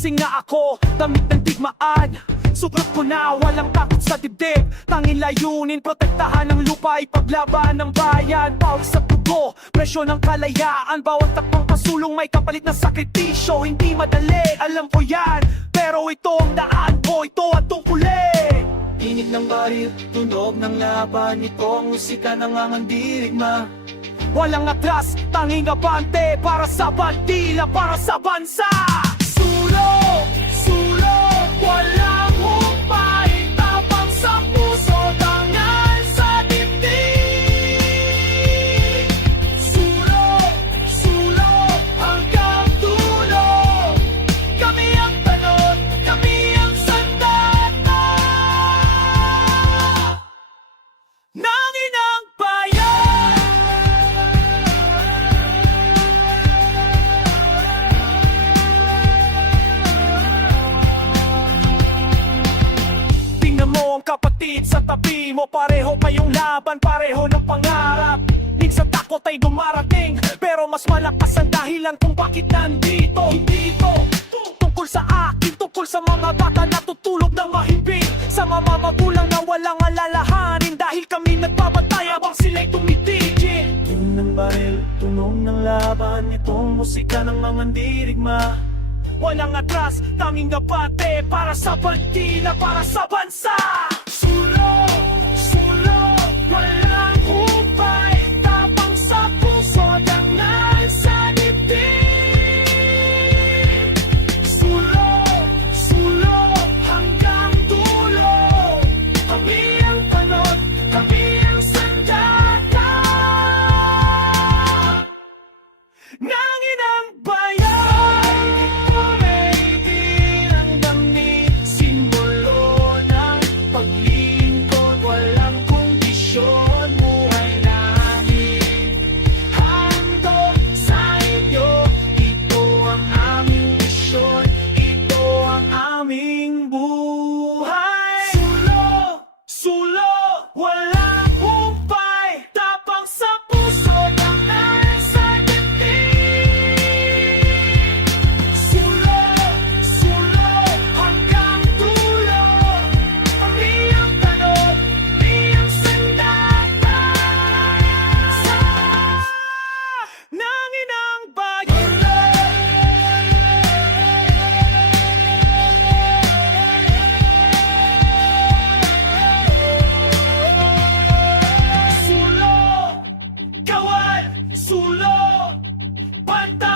lasing na ako Damit ng digmaan. Sugat ko na, walang takot sa dibdib. Tanging layunin, protektahan ng lupa Ipaglaban ng bayan. Pawis sa pugo, presyo ng kalayaan. Bawat takpang pasulong may kapalit na sakritisyo Hindi madali, alam ko yan. Pero ito ang daan ko, ito at tungkulin. Init ng baril, tunog ng laban. Ito ang musika ng angandirigma Walang atras, tanging abante. Para sa bandila, para sa bansa kapatid sa tabi mo Pareho kayong laban, pareho ng pangarap. Minsan takot ay dumarating Pero mas malakas ang dahilan kung bakit nandito. Hindi ito tungkol sa akin Tungkol sa mga bata na tutulog ng mahimbing. Sa mga magulang na walang alalahanin Dahil kami nagpapatay habang sila'y tumitigil. Tunog ng baril, tunog ng laban Itong musika ng mga dirigma Walang atras, tanging abante Para sa bandila, para sa bansa Sulo! Pantay!